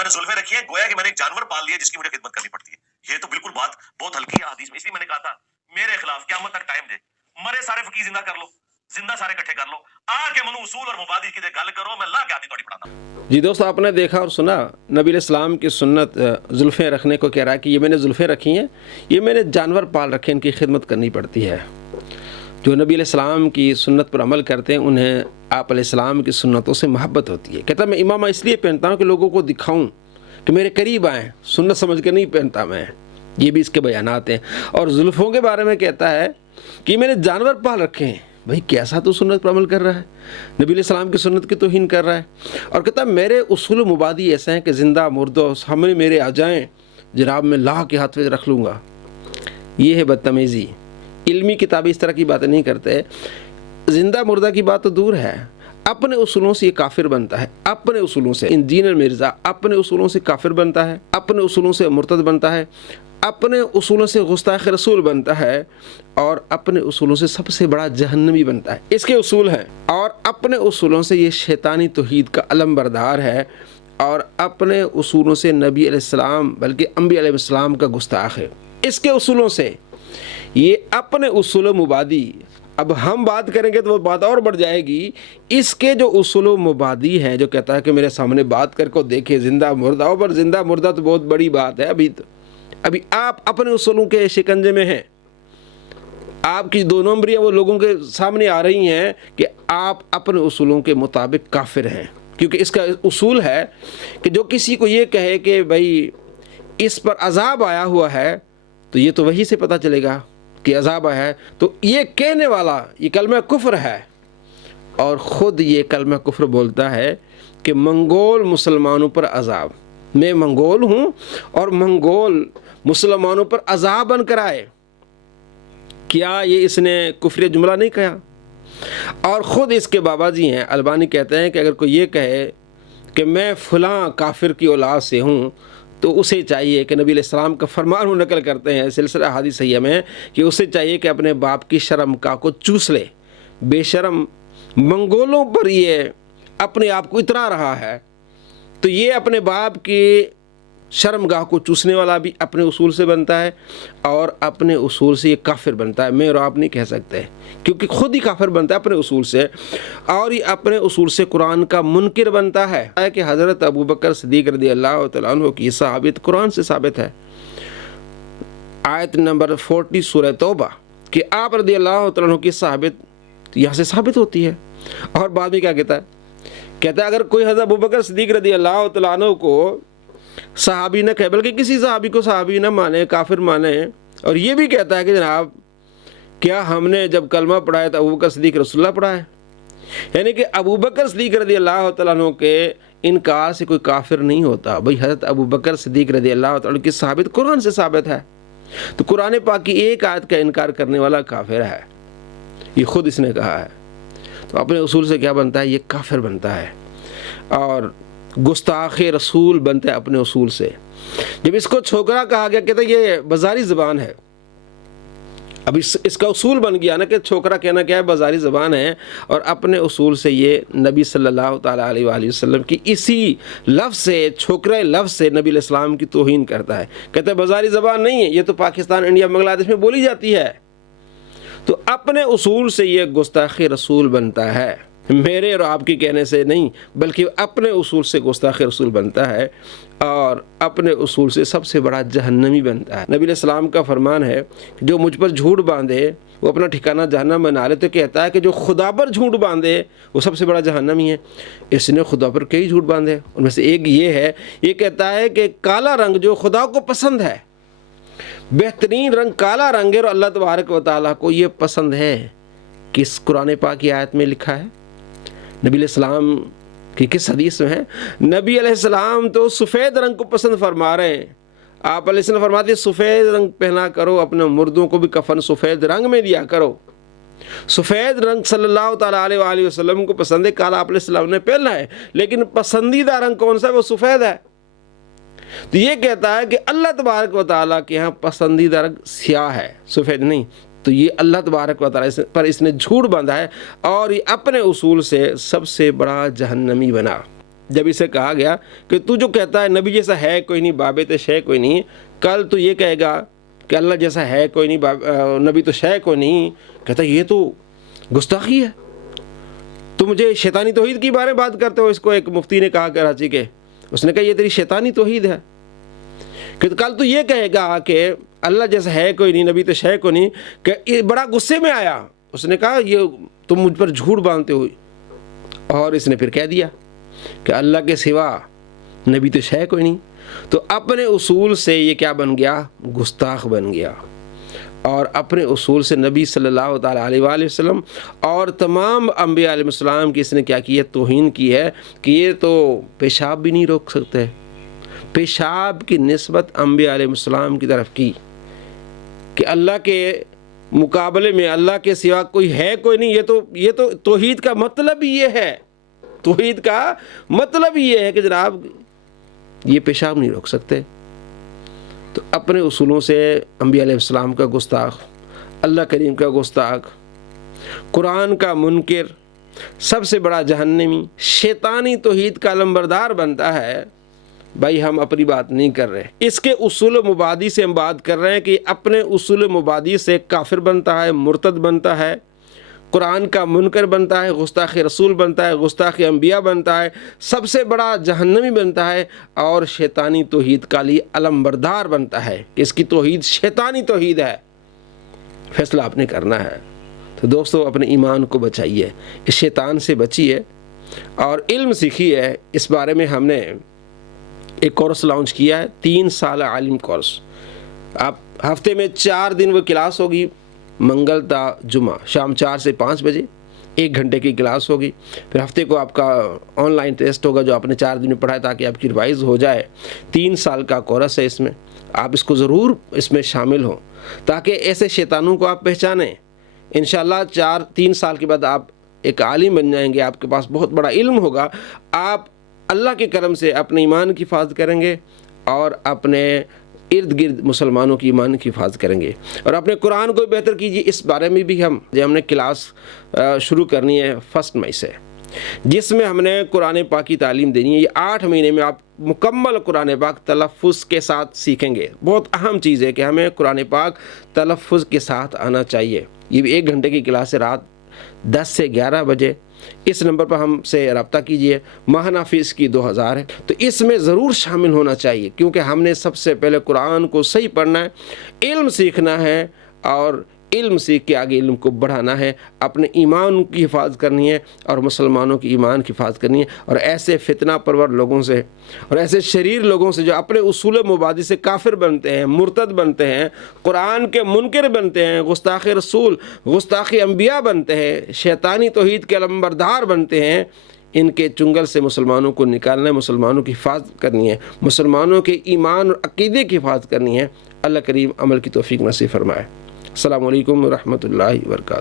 میں نے زلفیں رکھی ہیں گویا کہ میں نے ایک جانور پال لیا جس کی مجھے خدمت کرنی پڑتی ہے۔ یہ تو بالکل بات بہت ہلکی ہے حدیث میں، اس لیے میں نے کہا تھا میرے خلاف قیامت تک ٹائم دے، مرے سارے فقیر زندہ کر لو، زندہ سارے اکٹھے کر لو، آ کے منو اصول اور مبادی کی گل کرو، میں لا کے آدھی توڑی پڑھانا۔ جی دوستو، آپ نے دیکھا اور سنا نبی علیہ السلام کی سنت زلفیں رکھنے کو کہہ رہا ہے کہ یہ میں نے زلفیں رکھی ہیں، یہ میں نے جانور پال رکھے، ان کی خدمت کرنی پڑتی ہے۔ جو نبی علیہ السلام کی سنت پر عمل کرتے ہیں انہیں آپ علیہ السلام کی سنتوں سے محبت ہوتی ہے۔ کہتا ہے میں امامہ اس لیے پہنتا ہوں کہ لوگوں کو دکھاؤں کہ میرے قریب آئیں، سنت سمجھ کے نہیں پہنتا میں۔ یہ بھی اس کے بیانات ہیں۔ اور زلفوں کے بارے میں کہتا ہے کہ میں نے جانور پال رکھے ہیں۔ بھائی کیسا تو سنت پر عمل کر رہا ہے، نبی علیہ السلام کی سنت کی توہین کر رہا ہے۔ اور کہتا ہے میرے اصول و مبادی ایسے ہیں کہ زندہ مردوں سامنے میرے آ جائیں جناب میں لا کے ہاتھ پہ رکھ لوں گا۔ یہ ہے بدتمیزی۔ علمی کتابیں اس طرح کی باتیں نہیں کرتے۔ زندہ مردہ کی بات تو دور ہے، اپنے اصولوں سے یہ کافر بنتا ہے، اپنے اصولوں سے۔ انجینئر مرزا اپنے اصولوں سے کافر بنتا ہے، اپنے اصولوں سے مرتد بنتا ہے، اپنے اصولوں سے گستاخ رسول بنتا ہے، اور اپنے اصولوں سے سب سے بڑا جہنمی بنتا ہے۔ اس کے اصول ہیں، اور اپنے اصولوں سے یہ شیطانی توحید کا علم بردار ہے، اور اپنے اصولوں سے نبی علیہ السلام بلکہ انبیاء علیہ السلام کا گستاخ ہے۔ اس کے اصولوں سے یہ اپنے اصول و مبادی، اب ہم بات کریں گے تو وہ بات اور بڑھ جائے گی۔ اس کے جو اصول و مبادی ہیں، جو کہتا ہے کہ میرے سامنے بات کر کو دیکھے زندہ مردہ، اور زندہ مردہ تو بہت بڑی بات ہے۔ ابھی آپ اپنے اصولوں کے شکنجے میں ہیں، آپ کی 2 نمبریاں وہ لوگوں کے سامنے آ رہی ہیں کہ آپ اپنے اصولوں کے مطابق کافر ہیں، کیونکہ اس کا اصول ہے کہ جو کسی کو یہ کہے کہ بھائی اس پر عذاب آیا ہوا ہے، تو یہ تو وہی سے پتہ چلے گا کہ عذاب آیا ہے، تو یہ کہنے والا یہ کلمہ کفر ہے، اور خود یہ کلمہ کفر بولتا ہے کہ منگول مسلمانوں پر عذاب، میں منگول ہوں اور منگول مسلمانوں پر عذاب بن کر آئے۔ کیا یہ اس نے کفر جملہ نہیں کہا؟ اور خود اس کے بابا جی ہیں البانی کہتے ہیں کہ اگر کوئی یہ کہے کہ میں فلاں کافر کی اولاد سے ہوں، تو اسے چاہیے کہ نبی علیہ السلام کا فرمان وہ نقل کرتے ہیں سلسلہ احادیث صحیحہ میں کہ اسے چاہیے کہ اپنے باپ کی شرمگاہ کو چوس لے۔ بے شرم منگولوں پر یہ اپنے آپ کو اترا رہا ہے، تو یہ اپنے باپ کی شرمگاہ کو چوسنے والا بھی اپنے اصول سے بنتا ہے، اور اپنے اصول سے یہ کافر بنتا ہے۔ میں اور آپ نہیں کہہ سکتے، کیونکہ خود ہی کافر بنتا ہے اپنے اصول سے، اور یہ اپنے اصول سے قرآن کا منکر بنتا ہے کہ حضرت ابوبکر صدیق رضی اللہ تعالیٰ عنہ کی صحابیت قرآن سے ثابت ہے۔ آیت نمبر 40 سورہ توبہ کہ آپ رضی اللہ تعالیٰ عنہ کی صحابیت یہاں سے ثابت ہوتی ہے۔ اور بعد میں کیا کہتا ہے؟ کہتا ہے اگر کوئی حضرت ابوبکر صدیق رضی اللہ تعالیٰ عنہ کو صحابی نہ کہے، بلکہ کسی صحابی کو صحابی نہ مانے، کافر مانے، اور یہ بھی کہتا ہے کہ جناب کیا ہم نے جب کلمہ پڑھا ہے تو ابوبکر صدیق رسول اللہ پڑھا ہے، یعنی کہ ابوبکر صدیق رضی اللہ تعالیٰ عنہ کے انکار سے کوئی کافر نہیں ہوتا۔ بھئی حضرت ابوبکر صدیق رضی اللہ تعالیٰ عنہ کی صحابت قرآن سے ثابت ہے، تو قرآن پاک کی ایک آیت کا انکار کرنے والا کافر ہے، یہ خود اس نے کہا ہے۔ تو اپنے اصول سے کیا بنتا ہے؟ یہ کافر بنتا ہے، اور گستاخ رسول بنتا ہے اپنے اصول سے۔ جب اس کو چھوکرا کہا گیا، کہتا ہے یہ بازاری زبان ہے۔ اب اس کا اصول بن گیا نا کہ چھوکرا کہنا کیا ہے؟ بازاری زبان ہے، اور اپنے اصول سے یہ نبی صلی اللہ تعالیٰ علیہ وآلہ وسلم کی اسی لفظ سے، چھوکرے لفظ سے نبی علیہ السلام کی توہین کرتا ہے۔ کہتا ہے بازاری زبان نہیں ہے، یہ تو پاکستان، انڈیا، بنگلہ دیش میں بولی جاتی ہے۔ تو اپنے اصول سے یہ گستاخ رسول بنتا ہے، میرے اور آپ کی کہنے سے نہیں، بلکہ اپنے اصول سے گستاخ رسول بنتا ہے، اور اپنے اصول سے سب سے بڑا جہنمی بنتا ہے۔ نبی علیہ السلام کا فرمان ہے جو مجھ پر جھوٹ باندھے وہ اپنا ٹھکانہ جہنم بنا لے، تو کہتا ہے کہ جو خدا پر جھوٹ باندھے وہ سب سے بڑا جہنمی ہے۔ اس نے خدا پر کئی جھوٹ باندھے، ان میں سے ایک یہ ہے، یہ کہتا ہے کہ کالا رنگ جو خدا کو پسند ہے، بہترین رنگ کالا رنگ ہے، اور اللہ تبارک و تعالیٰ کو یہ پسند ہے۔ کس قرآن پاک کی آیت میں لکھا ہے؟ نبی علیہ السلام کی کس حدیث میں ہے؟ نبی علیہ السلام تو سفید رنگ کو پسند فرما رہے ہیں۔ آپ علیہ السلام فرماتے ہیں سفید رنگ پہنا کرو، اپنے مردوں کو بھی کفن سفید رنگ میں دیا کرو۔ سفید رنگ صلی اللہ تعالیٰ علیہ وآلہ وسلم کو پسند ہے، کالا آپ علیہ السلام نے پہنا ہے، لیکن پسندیدہ رنگ کون سا ہے؟ وہ سفید ہے۔ تو یہ کہتا ہے کہ اللہ تبارک و تعالیٰ کے ہاں پسندیدہ رنگ سیاہ ہے، سفید نہیں۔ تو یہ اللہ تبارک و تعالیٰ پر اس نے جھوٹ باندھا ہے، اور یہ اپنے اصول سے سب سے بڑا جہنمی بنا۔ جب اسے کہا گیا کہ تو جو کہتا ہے نبی جیسا ہے کوئی نہیں، بابت شے کوئی نہیں، کل تو یہ کہے گا کہ اللہ جیسا ہے کوئی نہیں، نبی تو شے کوئی نہیں، کہتا یہ تو گستاخی ہے، تو مجھے شیطانی توحید کے بارے میں بات کرتے ہو۔ اس کو ایک مفتی نے کہا کراچی کے، اس نے کہا یہ تیری شیطانی توحید ہے کہ کل تو یہ کہے گا کہ اللہ جیسا ہے کوئی نہیں، نبی تو شے کوئی نہیں، کہ بڑا غصے میں آیا، اس نے کہا یہ تم مجھ پر جھوٹ باندھتے ہو، اور اس نے پھر کہہ دیا کہ اللہ کے سوا نبی تو شے کوئی نہیں، تو اپنے اصول سے یہ کیا بن گیا؟ گستاخ بن گیا، اور اپنے اصول سے نبی صلی اللہ تعالیٰ علیہ وآلہ وسلم اور تمام انبیاء علیہ السلام کی اس نے کیا کی ہے؟ توہین کی ہے کہ یہ تو پیشاب بھی نہیں روک سکتے، پیشاب کی نسبت انبیاء علیہ السلام کی طرف کی کہ اللہ کے مقابلے میں اللہ کے سوا کوئی ہے کوئی نہیں، یہ تو توحید کا مطلب ہی یہ ہے، توحید کا مطلب ہی یہ ہے کہ جناب یہ پیشاب نہیں روک سکتے۔ تو اپنے اصولوں سے انبیاء علیہ السلام کا گستاخ، اللہ کریم کا گستاخ، قرآن کا منکر، سب سے بڑا جہنمی، شیطانی توحید کا علمبردار بنتا ہے۔ بھائی ہم اپنی بات نہیں کر رہے، اس کے اصول مبادی سے ہم بات کر رہے ہیں کہ اپنے اصول مبادی سے کافر بنتا ہے، مرتد بنتا ہے، قرآن کا منکر بنتا ہے، گستاخ رسول بنتا ہے، گستاخ انبیاء بنتا ہے، سب سے بڑا جہنمی بنتا ہے، اور شیطانی توحید کا لیے علمبردار بنتا ہے کہ اس کی توحید شیطانی توحید ہے۔ فیصلہ آپ نے کرنا ہے۔ تو دوستو اپنے ایمان کو بچائیے، اس شیطان سے بچیے، اور علم سیکھیے۔ اس بارے میں ہم نے ایک کورس لانچ کیا ہے، 3 سالہ عالم کورس۔ آپ ہفتے میں 4 دن وہ کلاس ہوگی، منگل تا جمعہ شام 4 سے 5 بجے 1 گھنٹے کی کلاس ہوگی، پھر ہفتے کو آپ کا آن لائن ٹیسٹ ہوگا جو آپ نے 4 دن میں پڑھا ہے تاکہ آپ کی ریوائز ہو جائے۔ 3 سال کا کورس ہے، اس میں آپ اس کو ضرور اس میں شامل ہوں تاکہ ایسے شیطانوں کو آپ پہچانیں۔ انشاءاللہ 3 سال کے بعد آپ ایک عالم بن جائیں گے، آپ کے پاس بہت بڑا علم ہوگا، آپ اللہ کے کرم سے اپنے ایمان کی حفاظت کریں گے اور اپنے ارد گرد مسلمانوں کی ایمان کی حفاظت کریں گے، اور اپنے قرآن کو بہتر کیجیے۔ اس بارے میں بھی ہم نے کلاس شروع کرنی ہے 1 مئی سے، جس میں ہم نے قرآن پاک کی تعلیم دینی ہے۔ یہ 8 مہینے میں آپ مکمل قرآن پاک تلفظ کے ساتھ سیکھیں گے۔ بہت اہم چیز ہے کہ ہمیں قرآن پاک تلفظ کے ساتھ آنا چاہیے۔ یہ بھی 1 گھنٹے کی کلاس ہے، رات 10 سے 11 بجے۔ اس نمبر پر ہم سے رابطہ کیجئے۔ ماہانہ فیس کی 2000 ہے، تو اس میں ضرور شامل ہونا چاہیے، کیونکہ ہم نے سب سے پہلے قرآن کو صحیح پڑھنا ہے، علم سیکھنا ہے، اور علم سیکھ کے آگے علم کو بڑھانا ہے، اپنے ایمان کی حفاظت کرنی ہے اور مسلمانوں کی ایمان کی حفاظت کرنی ہے، اور ایسے فتنہ پرور لوگوں سے اور ایسے شریر لوگوں سے جو اپنے اصول مبادی سے کافر بنتے ہیں، مرتد بنتے ہیں، قرآن کے منکر بنتے ہیں، گستاخ رسول، گستاخ انبیاء بنتے ہیں، شیطانی توحید کے علمبردار بنتے ہیں، ان کے چنگل سے مسلمانوں کو نکالنا ہے، مسلمانوں کی حفاظت کرنی ہے، مسلمانوں کے ایمان اور عقیدے کی حفاظت کرنی ہے۔ اللہ کریم عمل کی توفیق نصیب فرمائے۔ السلام علیکم ورحمۃ اللہ وبرکاتہ۔